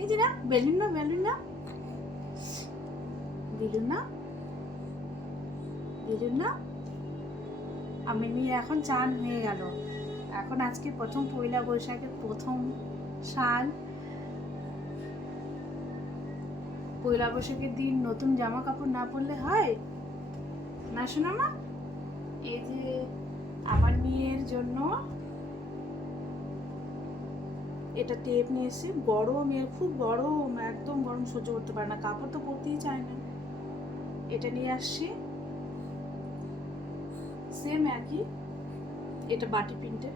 এই যে না বেলুন না বেলুন না বেলুন না বেলুন না আমি মেয়ে এখন চান হয়ে গেল। এখন আজকে প্রথম পয়লা বৈশাখের প্রথম সাল। পয়লা বৈশাখের দিন নতুন জামা কাপড় না পরলে হয়? না শোনা মা, এই যে আমার মেয়ের জন্য এটা টেপ নিয়ে এসেছি গরম, এর খুব গরম, একদম গরম সহ্য করতে পারে না, কাপড় তো পরতেই চায় না। এটা নিয়ে আসছি সেম একই, এটা বাটি প্রিন্টে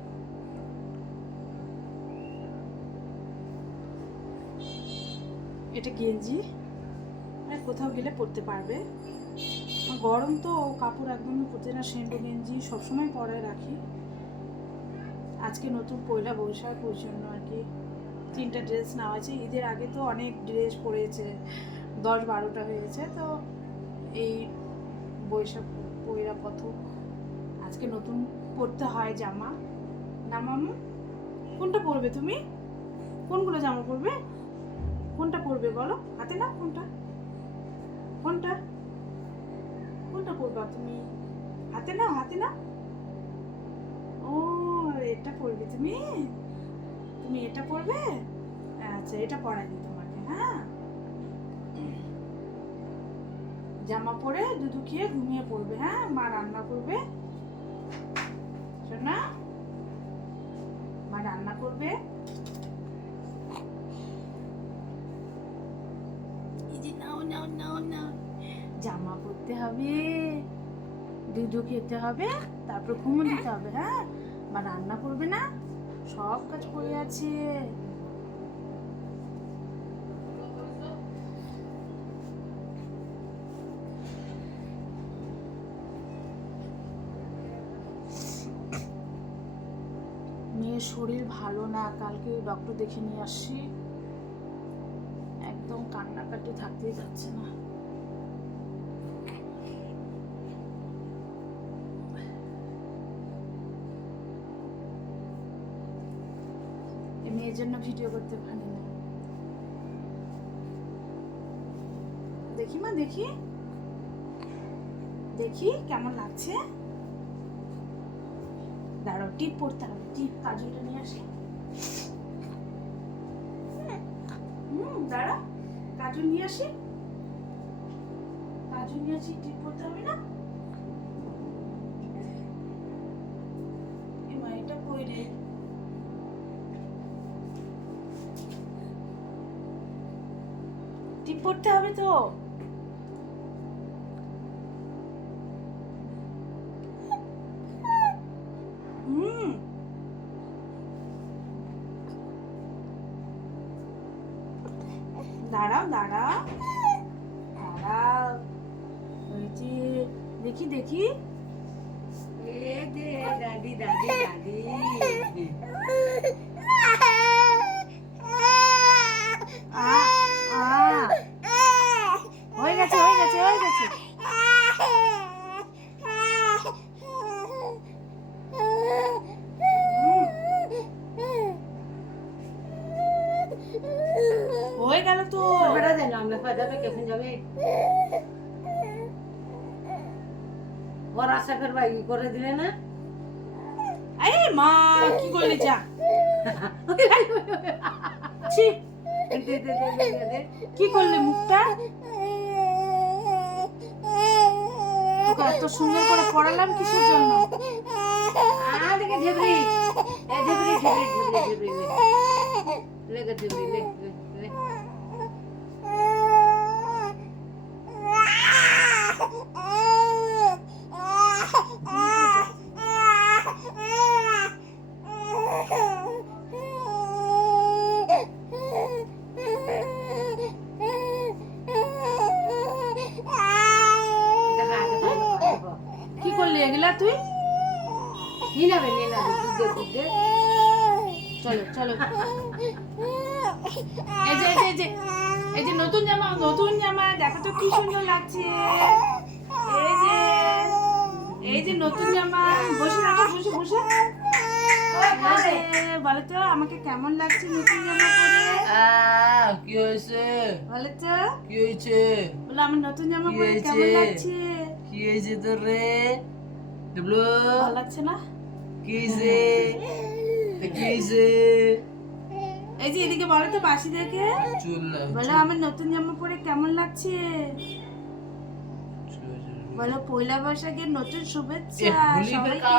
এটা গেঞ্জি মানে কোথাও গেলে পরতে পারবে। গরম তো কাপড় একদমই পরতে না সেন্ডো গেঞ্জি সবসময় পরায় রাখি। আজকে নতুন পয়লা বৈশাখ, ওই জন্য আর কি তিনটা ড্রেস নেওয়া আছে ঈদের আগে তো অনেক ড্রেস পরেছে দশ বারোটা হয়েছে, তো এই বৈশাখ, পয়লা প্রথম। আজকে নতুন পরতে হয় জামা। না মামু, কোনটা পরবে তুমি? কোনগুলো জামা পরবে? কোনটা পরবে বলো? হাতে না কোনটা। কোনটা? কোনটা পরবা তুমি? হাতে না হাতে না এটা পরবে। তুমি? তুমি এটা পরবে? আচ্ছা এটা পরাই দিই তোমাকে হ্যাঁ? জামা পরে দুধু খেয়ে ঘুমিয়ে পড়বে হ্যাঁ? মা রান্না করবে। শোনা মা রান্না করবে। জামা পরতে হবে, দুধু খেতে হবে, তারপর ঘুমো দিতে হবে হ্যাঁ? মা রান্না করবে না? সব কাজ পড়ে আছে। মেয়ের শরীর ভালো না, কালকে ডক্টর দেখে নিয়ে আসছি। একদম কান্নাকাটি থাকতেই যাচ্ছে না। জন্য ভিডিও করতে পারি না দেখি মা, দেখি। দেখি কেমন লাগছে। দাঁড়াও, টিপ পড়তে হবে, টিপ, কাজলটা নিয়ে আসি। হুম, দাঁড়া, কাজল নিয়ে আসি। কাজল নিয়ে আসি, টিপ পড়তে হবে না? টিপ পড়তে হবে তো। দাঁড়াও দাঁড়াও। দেখি দেখি। দে দাদি দাদি দাদি। হয়ে গেল তো। বেড়া দেন আমরা ফায়দা পে কেখন যাবে। ওর আশা করবা ই করে দিলে না? এই মা কি করলি যা। কি করলি মুখটা? তোকে এত সুন্দর করে পড়ালাম কিসের জন্য? দেখে ঢেবরি ঢেবরি ঢেবরি লেগে ঢেবরি করলি এগুলা তুই? নীলাবে নীলাবে চলো চলো। এই যে এই যে, এই যে নতুন জামা নতুন জামা দেখো তো কি সুন্দর লাগছে। এই যে এই যে নতুন জামা। বসে রাখো বসে বসে বলো তো আমাকে কেমন লাগছে নতুন জামা পরে? কি হয়েছে? বলো তো। কি হয়েছে? বলো আমার নতুন জামা পরে? কেমন লাগছে? কি হয়েছে তোর রে? ডুবলু ভালো লাগছে না? কি হয়েছে কি হয়েছে এই যে এদিকে বলো তো বাসি দেখে চুল। বলো আমার নতুন জামা পরে কেমন লাগছে? বলো পয়লা বৈশাখের নতুন শুভেচ্ছা সবাইকে।